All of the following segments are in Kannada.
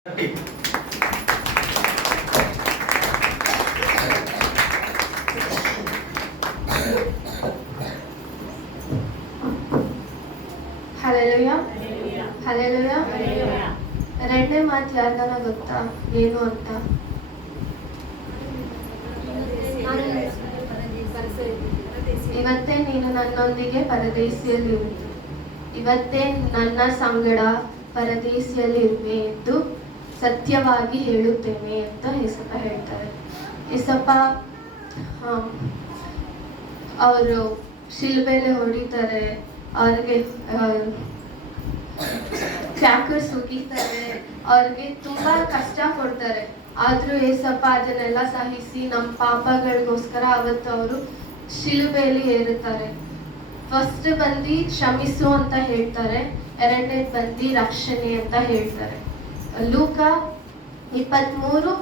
Hallelujah hallelujah. ಎರಡನೇ ಮಾತು ಯಾರಿಗಾನ ಗೊತ್ತಾ ಏನು ಅಂತ? ಇವತ್ತೇ ನೀನು ನನ್ನೊಂದಿಗೆ ಪರದೇಶಿಯಲ್ಲಿ ಇರುವೆ, ಇವತ್ತೇ ನನ್ನ ಸಂಗಡ ಪರದೇಶಿಯಲ್ಲಿ ಇರುವೆ ಎಂದು ಸತ್ಯವಾಗಿ ಹೇಳುತ್ತೇನೆ ಅಂತ ಏಸಪ್ಪ ಹೇಳ್ತಾರೆ. ಏಸಪ್ಪ ಅವರು ಶಿಲ್ಬೆಲೆ ಹೊಡಿತಾರೆ, ಅವ್ರಿಗೆ ಕ್ರ್ಯಾಕರ್ಸ್ ಉಗಿತಾರೆ, ಅವ್ರಿಗೆ ತುಂಬಾ ಕಷ್ಟ ಕೊಡ್ತಾರೆ. ಆದ್ರೂ ಏಸಪ್ಪ ಅದನ್ನೆಲ್ಲ ಸಹಿಸಿ ನಮ್ಮ ಪಾಪಗಳಿಗೋಸ್ಕರ ಅವತ್ತು ಅವರು ಶಿಲುಬೆಯಲ್ಲಿ ಏರುತ್ತಾರೆ. ಫಸ್ಟ್ ಬಂದು ಕ್ಷಮಿಸು ಅಂತ ಹೇಳ್ತಾರೆ, ಎರಡನೇದು ಬಂದು ರಕ್ಷಣೆ ಅಂತ ಹೇಳ್ತಾರೆ. ಲೂಕ 23:39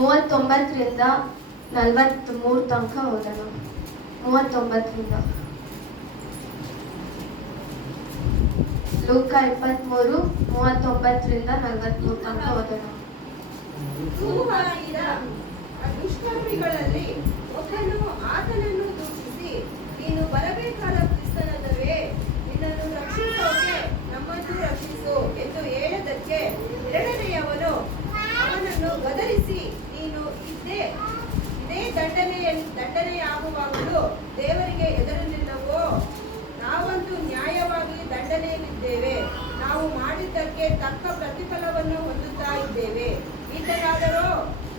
43 ತನಕ ಓದೋಣ. 39ರಿಂದ ಲೂಕ 23:39 43 ತನಕ ಓದೋಣ. ದುಷ್ಕರ್ಮಿಗಳಲ್ಲಿ ಒಬ್ಬನು ಆತನನ್ನು ದೂಷಿಸಿ, ನೀನು ಬರಬೇಕಾದ ಕ್ರಿಸ್ತನಲ್ಲವೇ, ನಿನ್ನನ್ನು ರಕ್ಷಿಸೋಕೆ ನಮ್ಮನ್ನು ರಕ್ಷಿಸು ಎಂದು ಹೇಳದಕ್ಕೆ ಎರಡನೆಯವನು ಅವನನ್ನು ಗದರಿಸಿ, ನೀನು ಇದೇ ದಂಡನೆಯಾಗುವಾಗಲೂ ದೇವರಿಗೆ ಎದುರಿಲ್ಲವೋ? ನಾವಂತೂ ನ್ಯಾಯವಾಗಿ ದಂಡನೆಯಲ್ಲಿದ್ದೇವೆ, ನಾವು ಮಾಡಿದ್ದಕ್ಕೆ ತಕ್ಕ ಪ್ರತಿಫಲವನ್ನು ಹೊಂದುತ್ತಾ ಇದ್ದೇವೆ. ಈತನಾದರೋ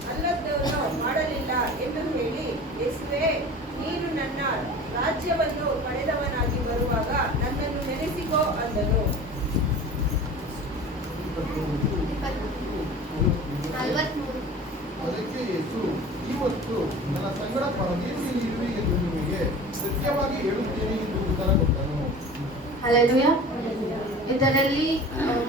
ಅಲ್ಲದನ್ನು ಮಾಡಲಿಲ್ಲ ಎಂದು ಹೇಳಿ, ಯೇಸುವೇ, ನೀನು ನನ್ನ ರಾಜ್ಯವನ್ನು ಪಡೆದವನಾಗಿ ಬರುವಾಗ ನನ್ನನ್ನು ನೆನೆಸಿಕೋ ಅಂದನು. ಅದಕ್ಕೆ ಯೇಸು, ಇವತ್ತು ನನ್ನ ಸಂಗಡ ಪರದೇಶಿಯಲ್ಲಿ ಇರುವೆ ಎಂದು ನಿಮಗೆ ಸತ್ಯವಾಗಿ ಹೇಳುತ್ತೇನೆ ಎಂದು ಉತ್ತರ ಕೊಟ್ಟನು. ಹಲ್ಲೆಲೂಯಾ. ಇದರಲ್ಲಿ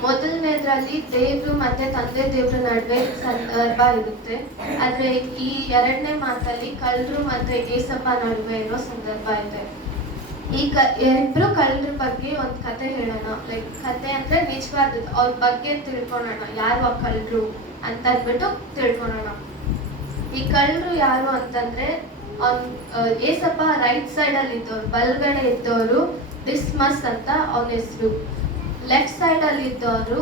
ಮೊದಲನೇದ್ರಲ್ಲಿ ದೇವ್ರು ಮತ್ತೆ ತಂದೆ ದೇವ್ರ ನಡುವೆ ಸಂದರ್ಭ ಇರುತ್ತೆ. ಆದ್ರೆ ಈ ಎರಡನೇ ಮಾತಲ್ಲಿ ಕಳ್ಳರು ಮತ್ತೆ ಏಸಪ್ಪ ನಡುವೆ ಇರೋ ಸಂದರ್ಭ ಇದೆ. ಈ ಇಬ್ರು ಕಳ್ಳರ ಬಗ್ಗೆ ಒಂದು ಕತೆ ಹೇಳೋಣ. ಲೈಕ್ ಕತೆ ಅಂದ್ರೆ ನಿಜವಾದದ್ದು, ಅವ್ರ ಬಗ್ಗೆ ತಿಳ್ಕೊಳ್ಳೋಣ, ಯಾರು ಆ ಕಳ್ಳರು ಅಂತ ಅಂದ್ಬಿಟ್ಟು ತಿಳ್ಕೊಳ್ಳೋಣ. ಈ ಕಳ್ಳರು ಯಾರು ಅಂತಂದ್ರೆ ಏಸಪ್ಪ ರೈಟ್ ಸೈಡ್ ಅಲ್ಲಿ ಇದ್ದವ್ರು, ಬಲ್ಗಡೆ ಇದ್ದವರು ಡಿಸ್ಮಸ್ ಅಂತ ಅವನ ಹೆಸರು. ಲೆಫ್ಟ್ ಸೈಡ್ ಅಲ್ಲಿ ಇದ್ದವರು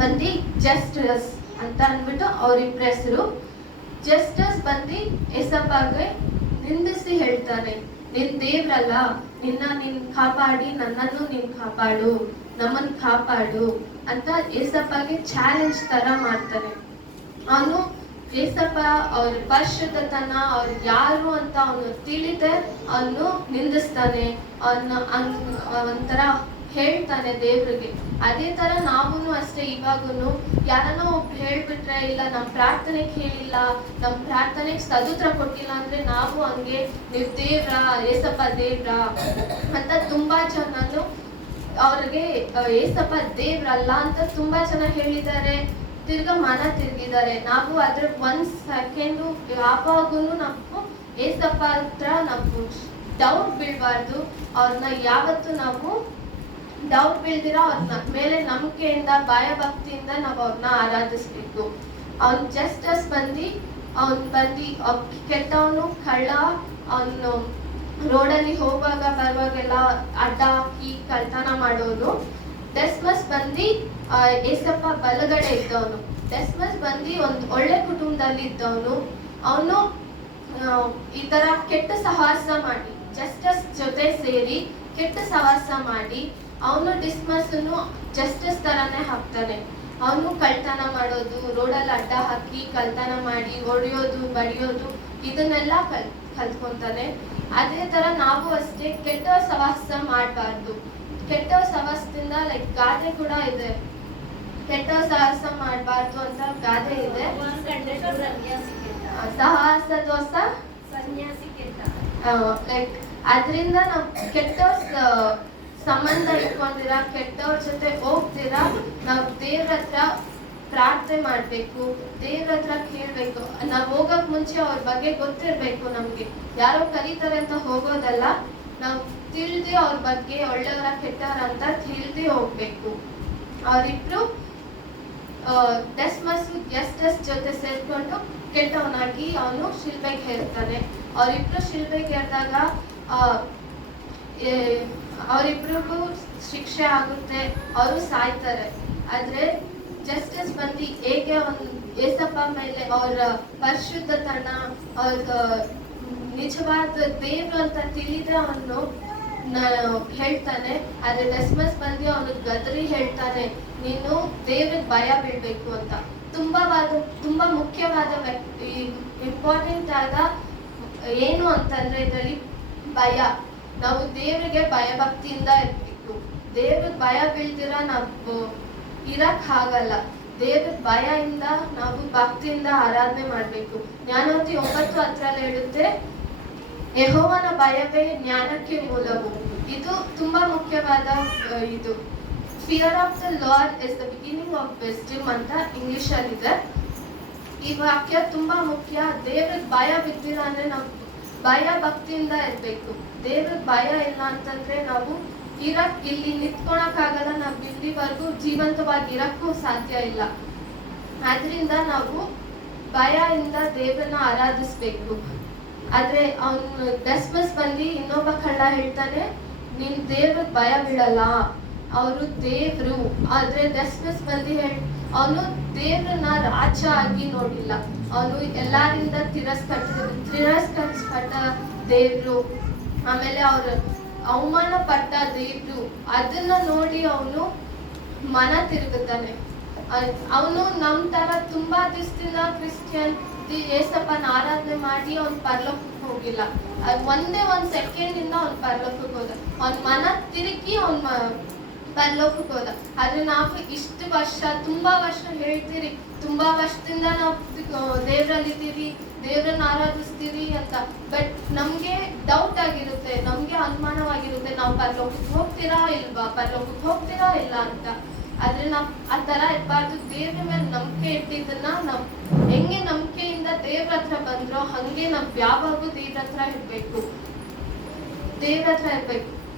ಬಂದು ಜಸ್ಟಸ್ ಅಂತ ಅಂದ್ಬಿಟ್ಟು ಅವ್ರಿಬ್ರ ಹೆಸರು. ಜಸ್ಟಸ್ ಬಂದು ಏಸಪ್ಪಗೆ ನಿಂದಿಸಿ ಹೇಳ್ತಾನೆ, ನಿನ್ ದೇವ್ರಲ್ಲ, ನೀನ್ ಕಾಪಾಡಿ ನನ್ನನ್ನು ನೀನ್ ಕಾಪಾಡು, ನಮ್ಮನ್ ಕಾಪಾಡು ಅಂತ ಏಸಪ್ಪಗೆ ಚಾಲೆಂಜ್ ತರ ಮಾಡ್ತಾನೆ. ಅವನು ಏಸಪ್ಪ ಅವ್ರ ಪರಿಶುದ್ಧತನ, ಅವ್ರು ಯಾರು ಅಂತ ಅವನು ತಿಳಿದೆ ಅವನು ನಿಂದಿಸ್ತಾನೆ, ಅವನ್ನ ಒಂಥರ ಹೇಳ್ತಾನೆ ದೇವ್ರಿಗೆ. ಅದೇ ತರ ನಾವೂ ಅಷ್ಟೇ, ಇವಾಗೂ ಯಾರನ್ನೋ ಒಬ್ರು ಹೇಳ್ಬಿಟ್ರೆ, ಇಲ್ಲ ನಮ್ಮ ಪ್ರಾರ್ಥನೆ ಕೇಳಿಲ್ಲ, ನಮ್ಮ ಪ್ರಾರ್ಥನೆಗೆ ಸದುತ್ರ ಕೊಟ್ಟಿಲ್ಲ ಅಂದ್ರೆ ನಾವು ಹಂಗೆ ನೀವು ದೇವ್ರ, ಏಸಪ್ಪ ದೇವ್ರ ಅಂತ ತುಂಬಾ ಜನನು ಅವ್ರಿಗೆ ಏಸಪ್ಪ ದೇವ್ರಲ್ಲ ಅಂತ ತುಂಬಾ ಜನ ಹೇಳಿದ್ದಾರೆ, ತಿರ್ಗಾ ಮನ ತಿರ್ಗಿದ್ದಾರೆ. ನಾವು ಅದ್ರ 1 ಸೆಕೆಂಡು ಯಾವಾಗೂ ನಾವು ಏಸಪ್ಪ ಹತ್ರ ನಾವು ಡೌಟ್ ಬೀಳ್ಬಾರ್ದು. ಅವ್ರನ್ನ ಯಾವತ್ತು ನಾವು ಡೌಟ್ ಬೀಳ್ದಿರ ಅವ್ರನ್ನ ಮೇಲೆ ನಂಬಿಕೆಯಿಂದ ಭಯಭಕ್ತಿಯಿಂದ ನಾವು ಅವ್ರನ್ನ ಆರಾಧಿಸ್ಬೇಕು. ಅವ್ನು ಜಸ್ಟಸ್ ಬಂದು ಕೆಟ್ಟವನು, ಕಳ್ಳ, ಅವನು ರೋಡಲ್ಲಿ ಹೋಗುವಾಗ ಬರುವಾಗೆಲ್ಲ ಅಡ್ಡ ಹಾಕಿ ಕಳ್ತನ ಮಾಡೋನು. ಡೆಸ್ಮಸ್ ಬಂದು ಏಸಪ್ಪ ಬಲಗಡೆ ಇದ್ದವನು. ಡೆಸ್ಮಸ್ ಬಂದು ಒಂದು ಒಳ್ಳೆ ಕುಟುಂಬದಲ್ಲಿ ಇದ್ದವನು. ಅವನು ಈ ತರ ಕೆಟ್ಟ ಸಹವಾಸ ಮಾಡಿ, ಜಸ್ಟಸ್ ಜೊತೆ ಸೇರಿ ಕೆಟ್ಟ ಸಹವಾಸ ಮಾಡಿ ಅವನು ಡಿಸ್ಮಸ್ನು ಜಸ್ಟಿಸ್ ತರಾನೇ ಹಾಕ್ತಾನೆ. ಅವನು ಕಳ್ತನ ಮಾಡೋದು, ರೋಡಲ್ಲಿ ಅಡ್ಡ ಹಾಕಿ ಕಳ್ತನ ಮಾಡಿ ಹೊಡೆಯೋದು, ಬಡಿಯೋದು, ಇದನ್ನೆಲ್ಲ ಕಲ್ತ್ಕೊಂತಾನೆ. ಅದೇ ತರ ನಾವು ಅಷ್ಟೇ ಕೆಟ್ಟ ಸಹವಾಸ ಮಾಡಬಾರ್ದು. ಕೆಟ್ಟ ಸಹವಾಸದಿಂದ ಲೈಕ್ ಗಾದೆ ಕೂಡ ಇದೆ, ಕೆಟ್ಟ ಸಹವಾಸ ಮಾಡಬಾರ್ದು ಅಂತ ಗಾದೆ ಇದೆ. ಸಹವಾಸ ದೋಷ ಲೈಕ್ ಅದರಿಂದ ನಾವು ಕೆಟ್ಟವ್ರ ಸಂಬಂಧ ಇಟ್ಕೊಂಡಿರ, ಕೆಟ್ಟವ್ರ ಜೊತೆ ಹೋಗ್ತೀರಾ, ನಾವು ದೇವ್ರ ಹತ್ರ ಪ್ರಾರ್ಥನೆ ಮಾಡ್ಬೇಕು, ದೇವ್ರ ಹತ್ರ ಕೇಳ್ಬೇಕು. ನಾವ್ ಹೋಗಕ್ ಮುಂಚೆ ಅವ್ರ ಬಗ್ಗೆ ಗೊತ್ತಿರ್ಬೇಕು. ನಮ್ಗೆ ಯಾರೋ ಕರೀತಾರೆ ಅಂತ ಹೋಗೋದಲ್ಲ, ನಾವು ತಿಳಿದು ಅವ್ರ ಬಗ್ಗೆ ಒಳ್ಳೆಯವರ ಕೆಟ್ಟವರ ಅಂತ ತಿಳಿದು ಹೋಗ್ಬೇಕು. ಅವರಿಬ್ರು ಡೆಸ್ಮಸ್ ಜಸ್ಟಸ್ ಜೊತೆ ಸೇರ್ಕೊಂಡು ಕೆಟ್ಟವನಾಗಿ ಅವನು ಶಿಲ್ಬೆಗೆ ಹೇರ್ತಾನೆ. ಅವರಿಬ್ರು ಶಿಲ್ಬೆಗೆ ಹೇರಿದಾಗ ಅವರಿಬ್ರಿಗೂ ಶಿಕ್ಷೆ ಆಗುತ್ತೆ, ಅವರು ಸಾಯ್ತಾರೆ. ಆದ್ರೆ ಜಸ್ಟಿಸ್ ಬಂದು ಹೇಗೆ ಏಸಪ್ಪ ಮೇಲೆ ಅವರ ಪರಿಶುದ್ಧತನ, ಅವ್ರ ನಿಜವಾದ ದೇವ್ರು ಅಂತ ತಿಳಿದ್ರೆ ಅವನು ಹೇಳ್ತಾನೆ. ಆದ್ರೆ ಡೆಸ್ಮಸ್ ಬಂದು ಅವನು ಗದರಿ ಹೇಳ್ತಾನೆ, ನೀನು ದೇವ್ರಿಗೆ ಭಯ ಬೀಳ್ಬೇಕು ಅಂತ. ತುಂಬಾ ಮುಖ್ಯವಾದ ಇಂಪಾರ್ಟೆಂಟ್ ಆದ ಏನು ಅಂತಂದ್ರೆ ಇದರಲ್ಲಿ ಭಯ. ನಾವು ದೇವರಿಗೆ ಭಯ ಭಕ್ತಿಯಿಂದ ಇರ್ಬೇಕು. ದೇವ್ರಿಗೆ ಭಯ ಬೀಳ್ದಿರ ನಾವು ಇರಕ್ ಆಗಲ್ಲ. ದೇವ್ರ ಭಯದಿಂದ ನಾವು ಭಕ್ತಿಯಿಂದ ಆರಾಧನೆ ಮಾಡ್ಬೇಕು. ಜ್ಞಾನೋಕ್ತಿ 9:10 ಹೇಳುತ್ತೆ, ಯೆಹೋವನ ಭಯವೇ ಜ್ಞಾನಕ್ಕೆ ಮೂಲವು. ಇದು ತುಂಬಾ ಮುಖ್ಯವಾದ ಇದು. Fear of the lord is the beginning of wisdom ಅಂತ ಇಂಗ್ಲಿಷ್ ಅಲ್ಲಿ ಇದೆ. ಈ ವಾಕ್ಯ ತುಂಬಾ ಮುಖ್ಯ. ದೇವ್ರಿಗೆ ಭಯ ಬಿದ್ದಿರ ಅಂದ್ರೆ ನಾವು ಭಯ ಭಕ್ತಿಯಿಂದ ಇರ್ಬೇಕು. ದೇವ್ರಿಗೆ ಭಯ ಇಲ್ಲ ಅಂತಂದ್ರೆ ನಾವು ಇಲ್ಲಿ ನಿಂತ್ಕೊಳಕ್ಕಾಗಲ್ಲ. ನಾವು ಇಲ್ಲಿವರೆಗೂ ಜೀವಂತವಾಗಿ ಇರಕ್ಕೂ ಸಾಧ್ಯ ಇಲ್ಲ. ಆದ್ರಿಂದ ನಾವು ಭಯದಿಂದ ದೇವ್ರನ್ನ ಆರಾಧಿಸ್ಬೇಕು. ಆದ್ರೆ ಅವನು ಡೆಸ್ಮಸ್ ಬಂದು ಇನ್ನೊಬ್ಬ ಕಳ್ಳ ಹೇಳ್ತಾನೆ, ನೀನ್ ದೇವ್ರಿಗೆ ಭಯ ಬೀಳಲ್ಲ, ಅವರು ದೇವ್ರು. ಆದ್ರೆ ಡೆಸ್ಮಸ್ ಬಂದು ಅವನು ದೇವ್ರನ್ನ ರಾಜ ಆಗಿ ನೋಡಿಲ್ಲ. ಅವನು ಎಲ್ಲಾರಿಂದ ತಿರಸ್ಕರಿಸ್ಪಟ್ಟ ದೇವ್ರು, ಆಮೇಲೆ ಅವ್ರ ಅವಮಾನ ಪಟ್ಟ ದೇವ್ರು, ಅದನ್ನ ನೋಡಿ ಅವನು ಮನ ತಿರುಗುತ್ತಾನೆ. ಅವನು ನಮ್ ತರ ತುಂಬಾ ದಿವಸದಿಂದ ಕ್ರಿಶ್ಚಿಯನ್ ಏಸಪ್ಪನ ಆರಾಧನೆ ಮಾಡಿ ಅವ್ನ್ ಪರಲೋಕಕ್ಕೆ ಹೋಗಿಲ್ಲ. ಒಂದ್ ಸೆಕೆಂಡ್ ಇಂದ ಅವ್ನ್ ಪರಲೋಕಕ್ಕೆ ಹೋದ. ಅವ್ನ ಮನ ತಿರುಗಿ ಅವ್ನ ಪರಲೋಕಕ್ಕೆ ಹೋದ. ಆದ್ರೆ ನಾವು ಇಷ್ಟು ವರ್ಷ ತುಂಬಾ ವರ್ಷ ಹೇಳ್ತೀರಿ, ತುಂಬಾ ವರ್ಷದಿಂದ ನಾವು ದೇವ್ರಲ್ಲಿದ್ದೀವಿ, ದೇವ್ರನ್ನ ಆರಾಧಿಸ್ತೀವಿ ಅಂತ. ಬಟ್ ನಮ್ಗೆ ಡೌಟ್ ಆಗಿರುತ್ತೆ, ನಮ್ಗೆ ಅನುಮಾನವಾಗಿರುತ್ತೆ, ನಾವು ಪರಲೋಕಕ್ಕೆ ಹೋಗ್ತೀರಾ ಇಲ್ಲ ಅಂತ. ಆದ್ರೆ ನಾವ್ ಆ ತರ ಇರ್ಬಾರ್ದು. ದೇವ್ರ ಮೇಲೆ ನಂಬಿಕೆ ಇಟ್ಟಿದ್ದನ್ನ ನಾವ್ ಹೆಂಗೆ ನಂಬಿಕೆಯಿಂದ ದೇವ್ರ ಹತ್ರ ಬಂದ್ರೋ ಹಂಗೆ ನಾವ್ ಯಾವಾಗೂ ದೇವ್ರ ಹತ್ರ ಇರ್ಬೇಕು.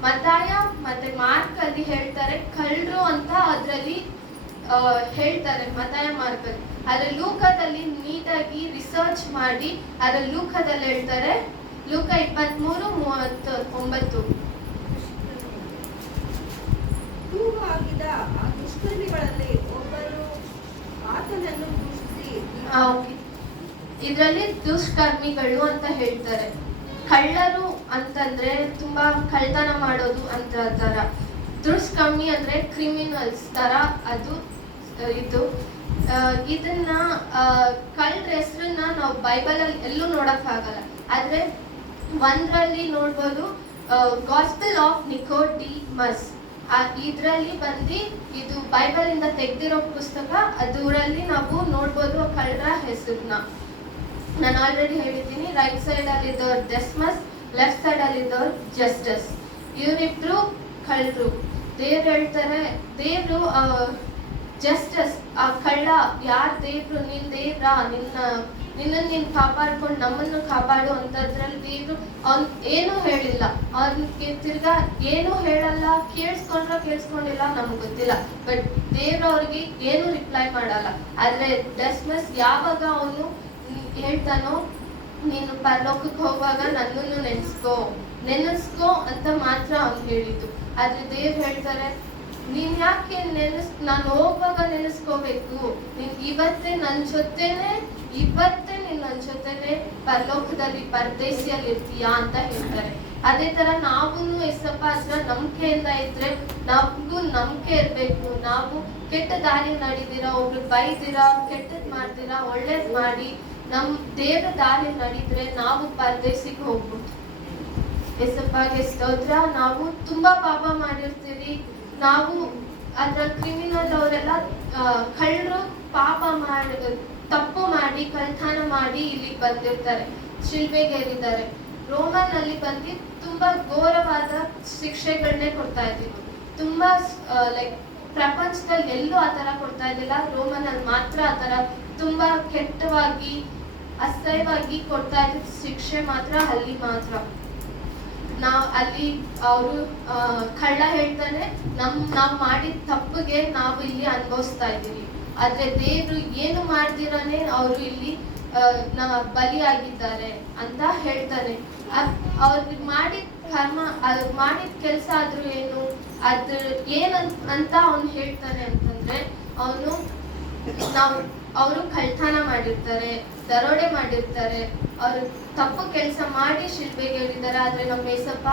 ಮತ್ತಾಯ ಮತ್ತೆ ಮಾರ್ಕ್ ಅಲ್ಲಿ ಹೇಳ್ತಾರೆ ಕಳ್ಳರು ಅಂತ ಅದ್ರಲ್ಲಿ ಹೇಳ್ತಾರೆ, ಮತ್ತಾಯ ಮಾರ್ಕಲ್ಲಿ. ಆದ್ರೆ ಲೂಕದಲ್ಲಿ ನೀಟಾಗಿ ರಿಸರ್ಚ್ ಮಾಡಿ ಅದ್ರ ಲೂಕದಲ್ಲಿ ಹೇಳ್ತಾರೆ, ಲೂಕ 23:39. ತೂಗಾಗಿದ ಆ ದುಷ್ಕರ್ಮಿಗಳಲ್ಲಿ ಒಬ್ಬರು ಆತನನ್ನು ದೂಷಿಸಿ, ಇದರಲ್ಲಿ ದುಷ್ಕರ್ಮಿಗಳು ಅಂತ ಹೇಳ್ತಾರೆ. ಕಳ್ಳರು ಅಂತಂದ್ರೆ ತುಂಬಾ ಕಳ್ತನ ಮಾಡೋದು ಅಂತ ತರ. ದುಷ್ಕರ್ಮಿ ಅಂದ್ರೆ ಕ್ರಿಮಿನಲ್ಸ್ ತರ ಅದು ಇದು. ಇದನ್ನ ಕಳ್ಳರ ಹೆಸರನ್ನ ನಾವು ಬೈಬಲ್ ಅಲ್ಲಿ ಎಲ್ಲೂ ನೋಡಕ್ ಆಗಲ್ಲ. ಆದ್ರೆ ಒಂದ್ರಲ್ಲಿ ನೋಡ್ಬೋದು, ಗಾಸ್ಪೆಲ್ ಆಫ್ ನಿಕೋಡಿಮಸ್. ಇದ್ರಲ್ಲಿ ಬಂದು ಇದು ಬೈಬಲ್ ಇಂದ ತೆಗ್ದಿರೋ ಪುಸ್ತಕ. ಅದರಲ್ಲಿ ನಾವು ನೋಡ್ಬೋದು ಕಳ್ಳರ ಹೆಸರನ್ನ. ನಾನು ಆಲ್ರೆಡಿ ಹೇಳಿದ್ದೀನಿ, ರೈಟ್ ಸೈಡ್ ಅಲ್ಲಿ ಇದ್ದವ್ರು ಡೆಸ್ಮಸ್, ಲೆಫ್ಟ್ ಸೈಡ್ ಅಲ್ಲಿ ಇದ್ದವ್ರು ಜಸ್ಟಿಸ್. ಇವರಿಬ್ರು ಕಳ್ಳರು. ದೇವ್ರು ಹೇಳ್ತಾರೆ, ದೇವ್ರು ಜಸ್ಟಿಸ್ ಆ ಕಳ್ಳ ಯಾರ್ ದೇವ್ರು, ನೀನ್ ದೇವ್ರ, ನಿನ್ನ ನೀನ್ ಕಾಪಾಡ್ಕೊಂಡು ನಮ್ಮನ್ನು ಕಾಪಾಡು ಅಂತದ್ರಲ್ಲಿ ದೇವ್ರು ಅವ್ನ್ ಏನು ಹೇಳಿಲ್ಲ. ಅವ್ನಿಗೆ ತಿರ್ಗಾ ಏನು ಹೇಳಲ್ಲ, ಕೇಳಿಸ್ಕೊಂಡಿಲ್ಲ ನಮ್ಗೆ ಗೊತ್ತಿಲ್ಲ. ಬಟ್ ದೇವ್ರು ಅವ್ರಿಗೆ ಏನು ರಿಪ್ಲೈ ಮಾಡಲ್ಲ. ಆದ್ರೆ ಡೆಸ್ಮಸ್ ಯಾವಾಗ ಅವನು ಹೇಳ್ತಾನೋ, ನೀನು ಪರಲೋಕಕ್ಕೆ ಹೋಗುವಾಗ ನನ್ನನ್ನು ನೆನೆಸ್ಕೋ ಅಂತ ಮಾತ್ರ ಅವ್ನು ಹೇಳಿದ್ದು. ಆದ್ರೆ ದೇವ್ರು ಹೇಳ್ತಾರೆ, ನೀನ್ ಯಾಕೆ ನಾನು ಹೋಗುವಾಗ ನೆನೆಸ್ಕೋಬೇಕು, ನೀನ್ ಇವತ್ತೇ ನನ್ನ ಜೊತೆನೆ ಪರಲೋಕದಲ್ಲಿ ಪರದೇಶಿಯಲ್ಲಿ ಇರ್ತೀಯಾ ಅಂತ ಹೇಳ್ತಾರೆ. ಅದೇ ತರ ನಾವು ಎಸಪ್ಪ ಹತ್ರ ನಂಬಿಕೆಯಿಂದ ಇದ್ರೆ ನಮಗೂ ನಂಬಿಕೆ ಇರ್ಬೇಕು. ನಾವು ಕೆಟ್ಟ ದಾರಿ ನಡೀದಿರಾ, ಒಬ್ರು ಬೈದಿರಾ, ಕೆಟ್ಟದ್ ಮಾಡ್ದಿರಾ, ಒಳ್ಳೇದ್ ಮಾಡಿ ನಮ್ ದೇವ್ರ ದಾರಿ ನಡೀದ್ರೆ ನಾವು ಪರದೇಶಿಗೆ ಹೋಗ್ಬೋದು. ಎಸಪ್ಪಗೆ ಸ್ತೋತ್ರ. ನಾವು ತುಂಬಾ ಪಾಪ ಮಾಡಿರ್ತೀವಿ. ನಾವು ಅದ್ರ ಕ್ರಿಮಿನಲ್ ಅವರೆಲ್ಲ ಕಳ್ಳರು ಪಾಪ ಮಾಡಿ ತಪ್ಪು ಮಾಡಿ ಕಳ್ತನ ಮಾಡಿ ಇಲ್ಲಿಗೆ ಬಂದಿರ್ತಾರೆ, ಶಿಲ್ಬೆಗೆ ಏರಿದ್ದಾರೆ. ರೋಮನ್ ಅಲ್ಲಿ ಬಂದು ತುಂಬಾ ಘೋರವಾದ ಶಿಕ್ಷೆಗಳನ್ನೇ ಕೊಡ್ತಾ ಇದ್ದಿದ್ದು. ತುಂಬಾ ಲೈಕ್ ಪ್ರಪಂಚದಲ್ಲಿ ಎಲ್ಲೂ ಆತರ ಕೊಡ್ತಾ ಇದ್ದಿಲ್ಲ. ರೋಮನ್ ಅಲ್ಲಿ ಮಾತ್ರ ಆತರ ತುಂಬಾ ಕೆಟ್ಟವಾಗಿ ಅಸಹ್ಯವಾಗಿ ಕೊಡ್ತಾ ಇದ್ದ ಶಿಕ್ಷೆ ಮಾತ್ರ ಅಲ್ಲಿ ಮಾತ್ರ. ಅಲ್ಲಿ ಅವರು ಕಳ್ಳ ಹೇಳ್ತಾನೆ, ನಾವ್ ಮಾಡಿದ ತಪ್ಪಿಗೆ ನಾವು ಇಲ್ಲಿ ಅನುಭವಿಸ್ತಾ ಇದ್ದೀವಿ. ಆದ್ರೆ ದೇವ್ರು ಏನು ಮಾಡ್ದಿರಾನೆ ಅವರು ಇಲ್ಲಿ ಬಲಿಯಾಗಿದ್ದಾರೆ ಅಂತ ಹೇಳ್ತಾನೆ. ಅವ್ರಿಗೆ ಮಾಡಿದ ಕರ್ಮ, ಅದು ಮಾಡಿದ ಕೆಲಸ ಆದ್ರೂ ಏನು, ಅದ್ರ ಏನಂತ ಅವ್ನು ಹೇಳ್ತಾನೆ ಅಂತಂದ್ರೆ, ಅವರು ಕಳ್ತನ ಮಾಡಿರ್ತಾರೆ, ದರೋಡೆ ಮಾಡಿರ್ತಾರೆ, ಅವ್ರು ತಪ್ಪು ಕೆಲಸ ಮಾಡಿ ಶಿಲ್ಬೆಗೆ ಹೇಳಿದ್ದಾರೆ. ಆದ್ರೆ ನಮ್ಮ ಏಸಪ್ಪ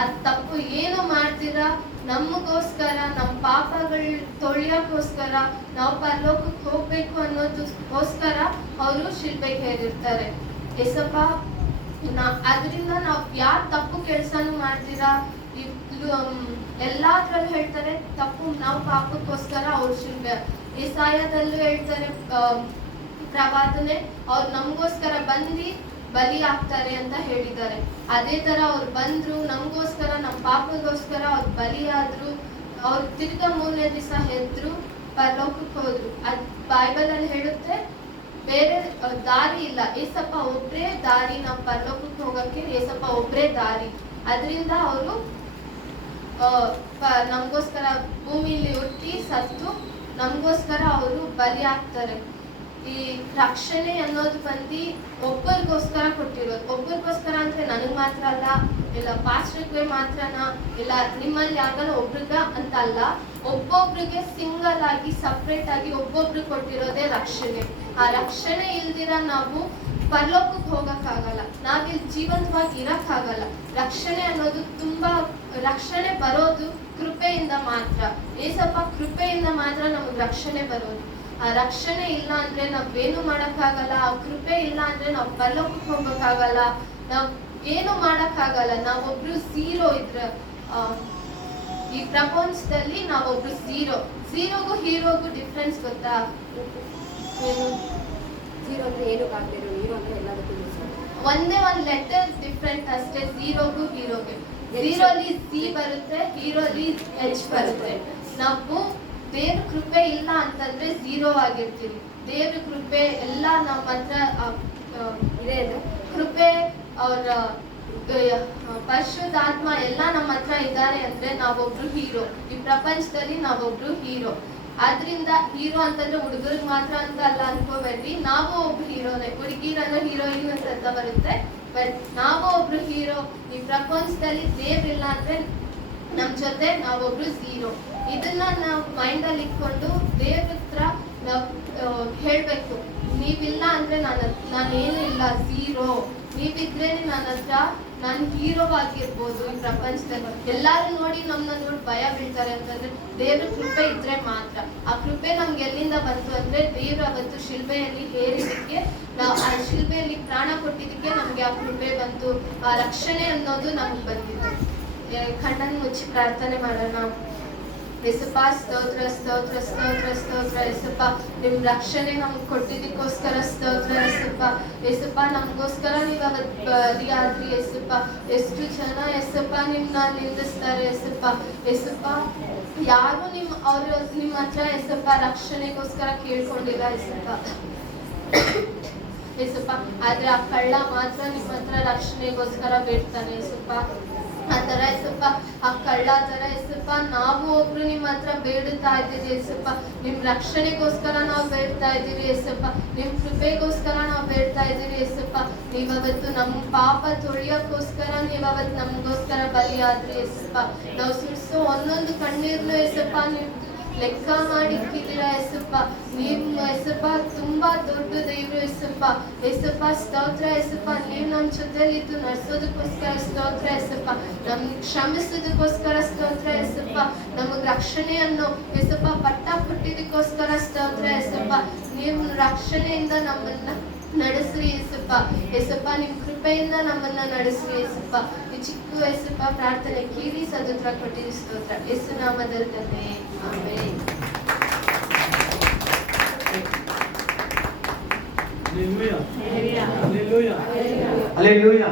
ಅದ್ ತಪ್ಪು ಏನು ಮಾಡ್ತೀರಾ, ನಮಗೋಸ್ಕರ, ನಮ್ಮ ಪಾಪಗಳು ತೊಳಿಯೋಕ್ಕೋಸ್ಕರ, ನಾವು ಪರಲೋಕಕ್ಕೆ ಹೋಗ್ಬೇಕು ಅನ್ನೋದಕ್ಕೋಸ್ಕರ ಅವರು ಶಿಲ್ಬೆಗೆ ಹೇರಿರ್ತಾರೆ. ಏಸಪ್ಪ ಅದರಿಂದ ನಾವು ಯಾರು ತಪ್ಪು ಕೆಲಸನೂ ಮಾಡ್ತೀರಾ, ಎಲ್ಲಾದ್ರಲ್ಲೂ ಹೇಳ್ತಾರೆ ತಪ್ಪು, ನಾವು ಪಾಪಕ್ಕೋಸ್ಕರ ಅವ್ರು ಶಿಲ್ಬೆ. ಇಸಾಯದಲ್ಲೂ ಹೇಳ್ತಾರೆ ಪ್ರವಾದನೆ, ಅವ್ರು ನಮಗೋಸ್ಕರ ಬಂದು ಬಲಿ ಆಗ್ತಾರೆ ಅಂತ ಹೇಳಿದ್ದಾರೆ. ಅದೇ ತರ ಅವ್ರು ಬಂದ್ರು, ನಮಗೋಸ್ಕರ, ನಮ್ಮ ಪಾಪಗೋಸ್ಕರ ಅವ್ರು ಬಲಿಯಾದ್ರು, ಅವ್ರು ತಿರ್ಗಾ 3ನೇ ದಿವಸ ಎದ್ರು, ಪರಲೋಕಕ್ಕೆ ಹೋದ್ರು. ಅದ್ ಬೈಬಲ್ ಅಲ್ಲಿ ಹೇಳುತ್ತೆ ಬೇರೆ ದಾರಿ ಇಲ್ಲ, ಏಸಪ್ಪ ಒಬ್ರೇ ದಾರಿ, ನಾವು ಪರಲೋಕಕ್ಕೆ ಹೋಗಕ್ಕೆ ಏಸಪ್ಪ ಒಬ್ರೇ ದಾರಿ. ಅದರಿಂದ ಅವರು ನಮಗೋಸ್ಕರ ಭೂಮಿಲಿ ಹುಟ್ಟಿ ಸತ್ತು ನಮಗೋಸ್ಕರ ಅವರು ಬಲಿ ಆಗ್ತಾರೆ. ಈ ರಕ್ಷಣೆ ಅನ್ನೋದು ಬಂದು ಒಬ್ಬರಿಗೋಸ್ಕರ ಕೊಟ್ಟಿರೋದು. ಒಬ್ಬರಿಗೋಸ್ಕರ ಅಂದ್ರೆ ನನಗ್ ಮಾತ್ರ ಅಲ್ಲ, ಇಲ್ಲ ಪಾಸ್ಟರ್ಗೆ ಮಾತ್ರನಾ, ಇಲ್ಲ ನಿಮ್ಮಲ್ಲಿ ಯಾವಾಗ ಒಬ್ರಿಗ ಅಂತ ಅಲ್ಲ, ಒಬ್ಬೊಬ್ರಿಗೆ ಸಿಂಗಲ್ ಆಗಿ ಸಪ್ರೇಟ್ ಆಗಿ ಒಬ್ಬೊಬ್ರಿಗೆ ಕೊಟ್ಟಿರೋದೇ ರಕ್ಷಣೆ. ಆ ರಕ್ಷಣೆ ಇಲ್ದಿರ ನಾವು ಪರಲೋಕಕ್ಕೆ ಹೋಗಕ್ಕಾಗಲ್ಲ, ನಾವಿಲ್ಲಿ ಜೀವಂತವಾಗಿ ಇರಕ್ಕಾಗಲ್ಲ. ರಕ್ಷಣೆ ಅನ್ನೋದು ರಕ್ಷಣೆ ಬರೋದು ಕೃಪೆಯಿಂದ ಮಾತ್ರ. ಏಸಪ್ಪ ಕೃಪೆಯಿಂದ ಮಾತ್ರ ನಮಗೆ ರಕ್ಷಣೆ ಬರೋದು. ಆ ರಕ್ಷಣೆ ಇಲ್ಲ ಅಂದ್ರೆ ನಾವೇನು ಮಾಡಕ್ಕಾಗಲ್ಲ, ಆ ಕೃಪೆ ಇಲ್ಲ ಅಂದ್ರೆ ನಾವು ಪರಲೋಕಕ್ಕೆ ಹೋಗಕ್ಕಾಗಲ್ಲ, ನಾವ್ ಏನು ಮಾಡಕ್ಕಾಗಲ್ಲ. ನಾವೊಬ್ರು ಝೀರೋ ಇದ್ರೆ ಈ ಪ್ರಪಂಚದಲ್ಲಿ ನಾವೊಬ್ರು ಝೀರೋಗೂ ಹೀರೋಗೂ ಡಿಫ್ರೆನ್ಸ್ ಗೊತ್ತಾ? ಏನು? ಝೀರೋ ಅಂದ್ರೆ ಏನು ಆಗ್ತಿರೋ, ಹೀರೋ ಅಂದ್ರೆ ಎಲ್ಲದಕ್ಕೂ ಒಂದೇ ಒಂದು ಲೆಟರ್ ಡಿಫ್ರೆಂಟ್ ಅಷ್ಟೇ ಝೀರೋಗೂ ಹೀರೋಗೆ. ಝೀರೋಲಿ ಸಿ ಬರುತ್ತೆ, ಹೀರೋಲಿ ಎಚ್ ಬರುತ್ತೆ. ನಾವು ದೇವ್ರ ಕೃಪೆ ಇಲ್ಲ ಅಂತಂದ್ರೆ ಝೀರೋ ಆಗಿರ್ತೀವಿ. ದೇವ್ರ ಕೃಪೆ ಎಲ್ಲ ನಮ್ಮ ಹತ್ರ ಇದೆ. ಕೃಪೆ ಅವ್ರ ಪರಿಶುದ್ಧಾತ್ಮ ಎಲ್ಲ ನಮ್ಮ ಹತ್ರ ಇದ್ದಾರೆ ಅಂದ್ರೆ ನಾವೊಬ್ರು ಹೀರೋ. ಈ ಪ್ರಪಂಚದಲ್ಲಿ ನಾವೊಬ್ರು ಹೀರೋ. ಆದ್ರಿಂದ ಹೀರೋ ಅಂತಂದ್ರೆ ಹುಡುಗರಿಗೆ ಮಾತ್ರ ಅಂತ ಅಲ್ಲ ಅನ್ಕೋಬೇಡ್ರಿ, ನಾವು ಒಬ್ರು ಹೀರೋನೆ. ಹುಡುಗಿರಂದ್ರೆ ಹೀರೋಯಿನ್ ಅಂತ ಬರುತ್ತೆ, ಬಟ್ ನಾವು ಒಬ್ರು ಹೀರೋ. ಈ ಪ್ರಪಂಚದಲ್ಲಿ ದೇವ್ರಿಲ್ಲ ಅಂದ್ರೆ ನಮ್ ಜೊತೆ ನಾವೊಬ್ರು ಝೀರೋ. ಇದನ್ನ ನಾವು ಮೈಂಡ್ ಅಲ್ಲಿ ಇಟ್ಕೊಂಡು ದೇವ್ರ ಹತ್ರ ನಾವು ಹೇಳ್ಬೇಕು, ನೀವಿಲ್ಲ ಅಂದ್ರೆ ನಾನೇನು ಇಲ್ಲ, ಝೀರೋ. ನೀವಿದ್ರೇನೆ ನನ್ನ ಹತ್ರ ನಾನು ಹೀರೋ ಆಗಿರ್ಬೋದು ಈ ಪ್ರಪಂಚದಲ್ಲಿ. ಎಲ್ಲಾರು ನೋಡಿ ನಮ್ಮನ್ನ ನೋಡಿ ಭಯ ಬೀಳ್ತಾರೆ ಅಂತಂದ್ರೆ ದೇವ್ರ ಕೃಪೆ ಇದ್ರೆ ಮಾತ್ರ. ಆ ಕೃಪೆ ನಮ್ಗೆ ಎಲ್ಲಿಂದ ಬಂತು ಅಂದ್ರೆ ದೇವ್ರ ಅವತ್ತು ಶಿಲ್ಬೆಯಲ್ಲಿ ಹೇರಿದಕ್ಕೆ, ನಾವು ಆ ಶಿಲ್ಬೆಯಲ್ಲಿ ಪ್ರಾಣ ಕೊಟ್ಟಿದ್ದಕ್ಕೆ ನಮ್ಗೆ ಆ ಕೃಪೆ ಬಂತು. ಆ ರಕ್ಷಣೆ ಅನ್ನೋದು ನಮ್ಗೆ ಬಂದಿದೆ. ಕಣ್ಣನ್ನು ಮುಚ್ಚಿ ಪ್ರಾರ್ಥನೆ ಮಾಡೋಣ. ಯೇಸಪ್ಪ ಸ್ತೋತ್ರ ಸ್ತೋತ್ರ ಸ್ತೋತ್ರ ಸ್ತೋತ್ರ. ಯೇಸಪ್ಪ ನಿಮ್ ರಕ್ಷಣೆ ನಮ್ಗೆ ಕೊಟ್ಟಿದ್ದಕ್ಕೋಸ್ಕರ ಸ್ತೋತ್ರ. ಯೇಸಪ್ಪ ನಮಗೋಸ್ಕರ ನೀವು ಅವತ್ತು ಬಲಿಯಾದ್ರಿ. ಯೇಸಪ್ಪ ಎಷ್ಟು ಜನ ಯೇಸಪ್ಪ ನಿಮ್ನ ನಿಂದಿಸ್ತಾರೆ. ಯೇಸಪ್ಪ ಯಾರು ನಿಮ್ಮ ಹತ್ರ ಯೇಸಪ್ಪ ರಕ್ಷಣೆಗೋಸ್ಕರ ಕೇಳ್ಕೊಂಡಿಲ್ಲ ಯೇಸಪ್ಪ. ಆದ್ರೆ ಆ ಕಳ್ಳ ಮಾತ್ರ ನಿಮ್ಮ ಹತ್ರ ರಕ್ಷಣೆಗೋಸ್ಕರ ಬೇಡ್ತಾನೆ ಯೇಸಪ್ಪ. ಆ ತರ ಯೇಸಪ್ಪ, ಆ ಕಳ್ಳ ತರ ಯೇಸಪ್ಪ ನಾವು ಒಬ್ರು ನಿಮ್ಮ ಹತ್ರ ಬೇಡುತ್ತಾ ಇದ್ದೀವಿ ಯೇಸಪ್ಪ. ನಿಮ್ ರಕ್ಷಣೆಗೋಸ್ಕರ ನಾವು ಬೇಡ್ತಾ ಇದ್ದೀವಿ ಯೇಸಪ್ಪ. ನಿಮ್ ಕೃಪೆಗೋಸ್ಕರ ನಾವು ಬೇಡ್ತಾ ಇದ್ದೀವಿ ಯೇಸಪ್ಪ. ನೀವವತ್ತು ನಮ್ ಪಾಪ ತೊಳಿಯೋಕ್ಕೋಸ್ಕರ ನೀವವತ್ತು ನಮಗೋಸ್ಕರ ಬಲಿಯಾದ್ರಿ ಯೇಸಪ್ಪ. ನಾವು ಸುರಿಸೋ ಒಂದೊಂದು ಕಣ್ಣೀರ್ನು ಯೇಸಪ್ಪ ನೀವು ಲೆಕ್ಕ ಮಾಡಿಕ್ಕಿದ್ದೀರಾ ಯೇಸಪ್ಪ. ನೀವು ಯೇಸಪ್ಪ ತುಂಬಾ ದೊಡ್ಡ ದೇವ್ರು ಯೇಸಪ್ಪ. ಯೇಸಪ್ಪ ಸ್ತೋತ್ರ ಯೇಸಪ್ಪ. ನೀವು ನಮ್ಮ ಜೊತೆಲಿದ್ದು ನಡೆಸೋದಕ್ಕೋಸ್ಕರ ಸ್ತೋತ್ರ ಯೇಸಪ್ಪ. ನಮ್ಗೆ ಶ್ರಮಿಸೋದಕ್ಕೋಸ್ಕರ ಸ್ತೋತ್ರ ಯೇಸಪ್ಪ. ನಮಗ್ ರಕ್ಷಣೆಯನ್ನು ಯೇಸಪ್ಪ ಪಟ್ಟ ಕೊಟ್ಟಿದ್ದಕ್ಕೋಸ್ಕರ ಸ್ತೋತ್ರ ಯೇಸಪ್ಪ. ನೀವು ರಕ್ಷಣೆಯಿಂದ ನಮ್ಮನ್ನ ನಡೆಸ್ರಿ ಯೇಸಪ್ಪ. ಯೇಸಪ್ಪ ನಿಮ್ ಕೃಪೆಯಿಂದ ನಮ್ಮನ್ನ ನಡೆಸ್ರಿ ಯೇಸಪ್ಪ. ಈ ಚಿಕ್ಕ ಯೇಸಪ್ಪ ಪ್ರಾರ್ಥನೆ ಕೀರಿ ಸದುತ್ರ ಕೊಟ್ಟಿರಿ ಸ್ತೋತ್ರ. ಯೇಸು ನಾಮದಲ್ಲಿ ತಂದೆ, ಆಮೆನ್. Hallelujah. Hallelujah. Hallelujah.